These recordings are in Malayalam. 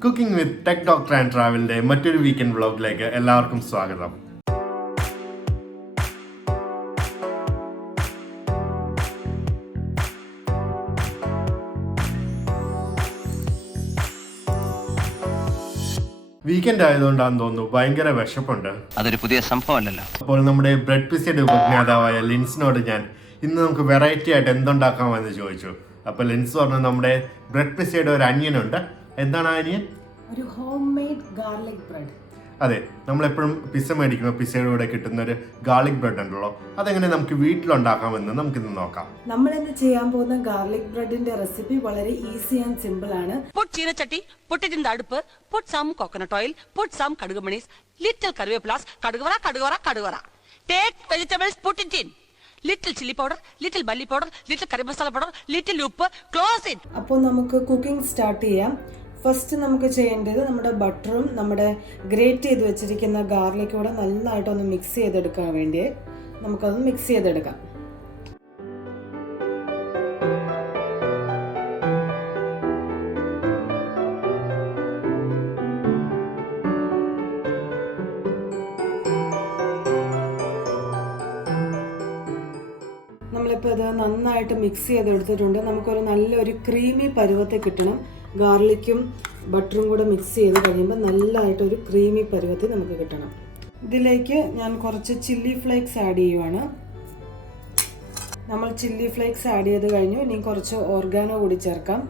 Cooking with tech doctor and ട്രാവലിന്റെ മറ്റൊരു വീക്കെൻഡ് വ്ളോഗിലേക്ക് എല്ലാവർക്കും സ്വാഗതം. വീക്കെൻഡ് ആയതുകൊണ്ടാണെന്ന് തോന്നുന്നു ഭയങ്കര വിശപ്പുണ്ട്. അതൊരു പുതിയ സംഭവമല്ലല്ലോ. അപ്പോൾ നമ്മുടെ ബ്രെഡ് പിസയുടെ ഉപജ്ഞാതാവായ ലിൻസിനോട് ഞാൻ ഇന്ന് നമുക്ക് വെറൈറ്റി ആയിട്ട് എന്തുണ്ടാക്കാമെന്ന് ചോദിച്ചു. അപ്പോൾ ലിൻസ് പറഞ്ഞു നമ്മുടെ ബ്രെഡ് പിസയുടെ ഒരു അനിയനുണ്ട്. എന്താണ് ആ അനിയൻ? ഒരു ഹോം മെയ്ഡ് ഗാർലിക് ബ്രെഡ്. അതെ, നമ്മളെപ്പോഴും പിസ്സ മേടിക്കുമ്പോൾ പിസ്സയുടെ കൂടെ കിട്ടുന്ന ഒരു ഗാർലിക് ബ്രെഡ് ഉണ്ടല്ലോ, അതെങ്ങനെ നമുക്ക് വീട്ടിലുണ്ടാക്കാമെന്ന് നമുക്കിന്ന് നോക്കാം. നമ്മളിന്ന് ചെയ്യാൻ പോകുന്ന ഗാർലിക് ബ്രെഡിന്റെ റെസിപ്പി വളരെ ഈസി ആൻഡ് സിമ്പിൾ ആണ്. Put ചീനച്ചട്ടി, put it in the അടുപ്പ്, put some coconut oil, put some കടുകുമണീസ്, little കറിവേപ്പിലാസ്, കടുകുവറ. Take vegetables, put it in. Little chili powder, little bully powder, little curry masala powder, little ഉപ്പ്, close it. അപ്പോൾ നമുക്ക് കുക്കിംഗ് സ്റ്റാർട്ട് ചെയ്യാം. ഫസ്റ്റ് നമുക്ക് ചെയ്യേണ്ടത് നമ്മുടെ ബട്ടറും നമ്മുടെ ഗ്രേറ്റ് ചെയ്ത് വെച്ചിരിക്കുന്ന ഗാർലിക്കും കൂടെ നന്നായിട്ടൊന്ന് മിക്സ് ചെയ്തെടുക്കാൻ വേണ്ടി നമുക്കതൊന്ന് മിക്സ് ചെയ്തെടുക്കാം. നമ്മളിപ്പോൾ ഇത് നന്നായിട്ട് മിക്സ് ചെയ്തെടുത്തിട്ടുണ്ട്. നമുക്കൊരു നല്ലൊരു ക്രീമി പരുവത്തെ കിട്ടണം. ഗാർലിക്കും ബട്ടറും കൂടെ മിക്സ് ചെയ്ത് കഴിയുമ്പോൾ നല്ലതായിട്ടൊരു ക്രീമി പരുവത്തിൽ നമുക്ക് കിട്ടണം. ഇതിലേക്ക് ഞാൻ കുറച്ച് ചില്ലി ഫ്ലേക്സ് ആഡ് ചെയ്യുവാണ്. നമ്മൾ ചില്ലി ഫ്ലേക്സ് ആഡ് ചെയ്ത് കഴിഞ്ഞു. ഇനി കുറച്ച് ഓർഗാനോ കൂടി ചേർക്കാം.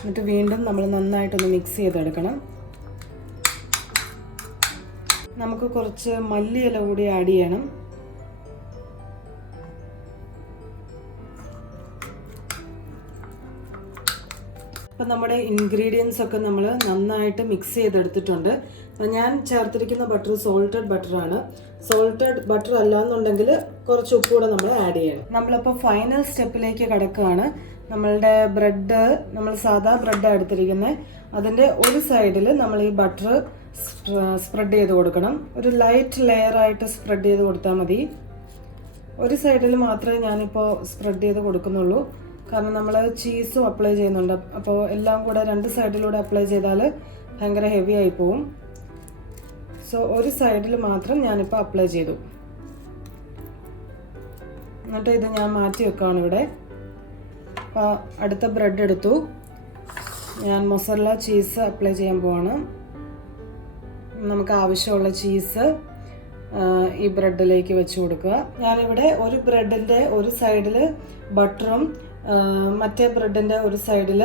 എന്നിട്ട് വീണ്ടും നമ്മൾ നന്നായിട്ടൊന്ന് മിക്സ് ചെയ്തെടുക്കണം. നമുക്ക് കുറച്ച് മല്ലിയില കൂടി ആഡ് ചെയ്യണം. അപ്പം നമ്മുടെ ഇൻഗ്രീഡിയൻസ് ഒക്കെ നമ്മൾ നന്നായിട്ട് മിക്സ് ചെയ്തെടുത്തിട്ടുണ്ട്. അപ്പം ഞാൻ ചേർത്തിരിക്കുന്ന ബട്ടർ സോൾട്ടഡ് ബട്ടറാണ്. സോൾട്ടഡ് ബട്ടർ അല്ലാന്നുണ്ടെങ്കിൽ കുറച്ച് ഉപ്പ് കൂടെ നമ്മൾ ആഡ് ചെയ്യണം. നമ്മളപ്പോൾ ഫൈനൽ സ്റ്റെപ്പിലേക്ക് കിടക്കുകയാണ്. നമ്മളുടെ ബ്രെഡ്, നമ്മൾ സാധാ ബ്രെഡാണ് എടുത്തിരിക്കുന്നത്. അതിൻ്റെ ഒരു സൈഡിൽ നമ്മൾ ഈ ബട്ടർ സ്പ്രെഡ് ചെയ്ത് കൊടുക്കണം. ഒരു ലൈറ്റ് ലെയറായിട്ട് സ്പ്രെഡ് ചെയ്ത് കൊടുത്താൽ മതി. ഒരു സൈഡിൽ മാത്രമേ ഞാനിപ്പോൾ സ്പ്രെഡ് ചെയ്ത് കൊടുക്കുന്നുള്ളൂ. കാരണം നമ്മൾ ചീസും അപ്ലൈ ചെയ്യുന്നുണ്ട്. അപ്പോൾ എല്ലാം കൂടെ രണ്ട് സൈഡിലൂടെ അപ്ലൈ ചെയ്താൽ ഭയങ്കര ഹെവി ആയി പോവും. സോ ഒരു സൈഡിൽ മാത്രം ഞാനിപ്പോൾ അപ്ലൈ ചെയ്തു. എന്നിട്ട് ഇത് ഞാൻ മാറ്റി വെക്കുകയാണ് ഇവിടെ. അപ്പോൾ അടുത്ത ബ്രെഡ് എടുത്തു. ഞാൻ മൊസറല്ല ചീസ് അപ്ലൈ ചെയ്യാൻ പോവാണ്. നമുക്ക് ആവശ്യമുള്ള ചീസ് ഈ ബ്രെഡിലേക്ക് വെച്ച് കൊടുക്കുക. ഞാനിവിടെ ഒരു ബ്രെഡിൻ്റെ ഒരു സൈഡിൽ ബട്ടറും മറ്റേ ബ്രെഡിൻ്റെ ഒരു സൈഡിൽ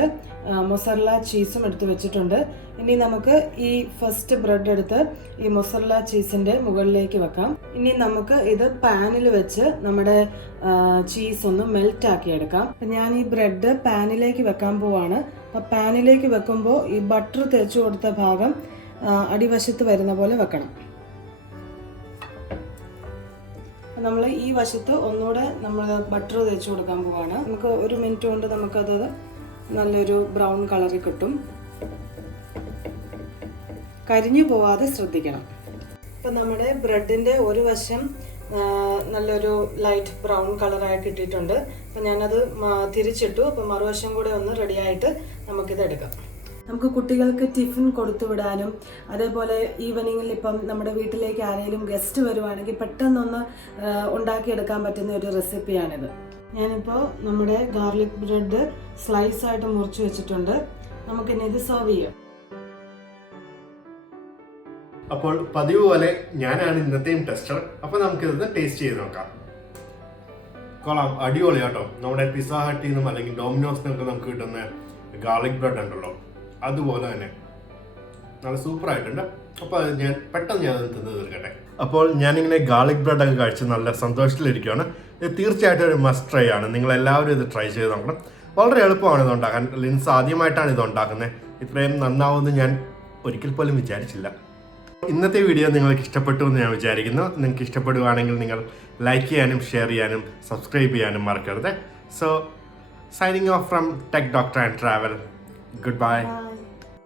മൊസറല്ല ചീസും എടുത്ത് വെച്ചിട്ടുണ്ട്. ഇനി നമുക്ക് ഈ ഫസ്റ്റ് ബ്രെഡ് എടുത്ത് ഈ മൊസറല്ല ചീസിൻ്റെ മുകളിലേക്ക് വെക്കാം. ഇനി നമുക്ക് ഇത് പാനിൽ വെച്ച് നമ്മുടെ ചീസ് ഒന്ന് മെൽറ്റ് ആക്കി എടുക്കാം. അപ്പം ഞാൻ ഈ ബ്രെഡ് പാനിലേക്ക് വെക്കാൻ പോവാണ്. അപ്പം പാനിലേക്ക് വെക്കുമ്പോൾ ഈ ബട്ടർ തേച്ച് കൊടുത്ത ഭാഗം അടിവശത്ത് വരുന്ന പോലെ വെക്കണം. നമ്മൾ ഈ വശത്ത് ഒന്നുകൂടെ നമ്മൾ ബട്ടർ തേച്ച് കൊടുക്കാൻ പോവാണ്. നമുക്ക് ഒരു മിനിറ്റ് കൊണ്ട് നമുക്കത് നല്ലൊരു ബ്രൗൺ കളറിൽ കിട്ടും. കരിഞ്ഞു പോവാതെ ശ്രദ്ധിക്കണം. ഇപ്പം നമ്മുടെ ബ്രെഡിൻ്റെ ഒരു വശം നല്ലൊരു ലൈറ്റ് ബ്രൗൺ കളറായി കിട്ടിയിട്ടുണ്ട്. അപ്പം ഞാനത് തിരിച്ചിട്ടു. അപ്പം മറുവശം കൂടെ ഒന്ന് റെഡിയായിട്ട് നമുക്കിത് എടുക്കാം. നമുക്ക് കുട്ടികൾക്ക് ടിഫിൻ കൊടുത്തു വിടാനും അതേപോലെ ഈവനിങ്ങിൽ ഇപ്പം നമ്മുടെ വീട്ടിലേക്ക് ആരെങ്കിലും ഗസ്റ്റ് വരുവാണെങ്കിൽ പെട്ടെന്നൊന്ന് ഉണ്ടാക്കിയെടുക്കാൻ പറ്റുന്ന ഒരു റെസിപ്പിയാണിത്. ഞാനിപ്പോൾ നമ്മുടെ ഗാർലിക് ബ്രെഡ് സ്ലൈസ് ആയിട്ട് മുറിച്ച് വെച്ചിട്ടുണ്ട്. നമുക്കിനി ഇത് സെർവ് ചെയ്യാം. അപ്പോൾ പതിവ് പോലെ ഞാനാണ് ഇന്നത്തെയും ടെസ്റ്റർ. അപ്പോൾ നമുക്കിത് ടേസ്റ്റ് ചെയ്ത് നോക്കാം. കൊള്ളാം, അടിപൊളി കേട്ടോ. നമ്മുടെ പിസ്സ ഹട്ടിൽ നിന്നും അല്ലെങ്കിൽ ഡോമിനോസിൽ നിന്നൊക്കെ നമുക്ക് കിട്ടുന്ന ഗാർലിക് ബ്രെഡ് ഉണ്ടല്ലോ, അതുപോലെ തന്നെ നല്ല സൂപ്പർ ആയിട്ടുണ്ട്. അപ്പോൾ ഞാൻ പെട്ടെന്ന് അത് തിന്ന് തീർക്കട്ടെ. അപ്പോൾ ഞാനിങ്ങനെ ഗാർലിക് ബ്രെഡൊക്കെ കഴിച്ച് നല്ല സന്തോഷത്തിലിരിക്കുകയാണ്. ഇത് തീർച്ചയായിട്ടും ഒരു മസ്റ്റ് ട്രൈ ആണ്. നിങ്ങളെല്ലാവരും ഇത് ട്രൈ ചെയ്ത് നോക്കണം. വളരെ എളുപ്പമാണ് ഇത് ഉണ്ടാക്കാൻ. ലിൻസ് ആദ്യമായിട്ടാണ് ഇത് ഉണ്ടാക്കുന്നത്. ഇത്രയും നന്നാവുമെന്ന് ഞാൻ ഒരിക്കൽ പോലും വിചാരിച്ചില്ല. ഇന്നത്തെ വീഡിയോ നിങ്ങൾക്ക് ഇഷ്ടപ്പെട്ടു എന്ന് ഞാൻ വിചാരിക്കുന്നു. നിങ്ങൾക്ക് ഇഷ്ടപ്പെടുകയാണെങ്കിൽ നിങ്ങൾ ലൈക്ക് ചെയ്യാനും ഷെയർ ചെയ്യാനും സബ്സ്ക്രൈബ് ചെയ്യാനും മറക്കരുത്. So signing off from tech doctor and travel. Goodbye. Bye.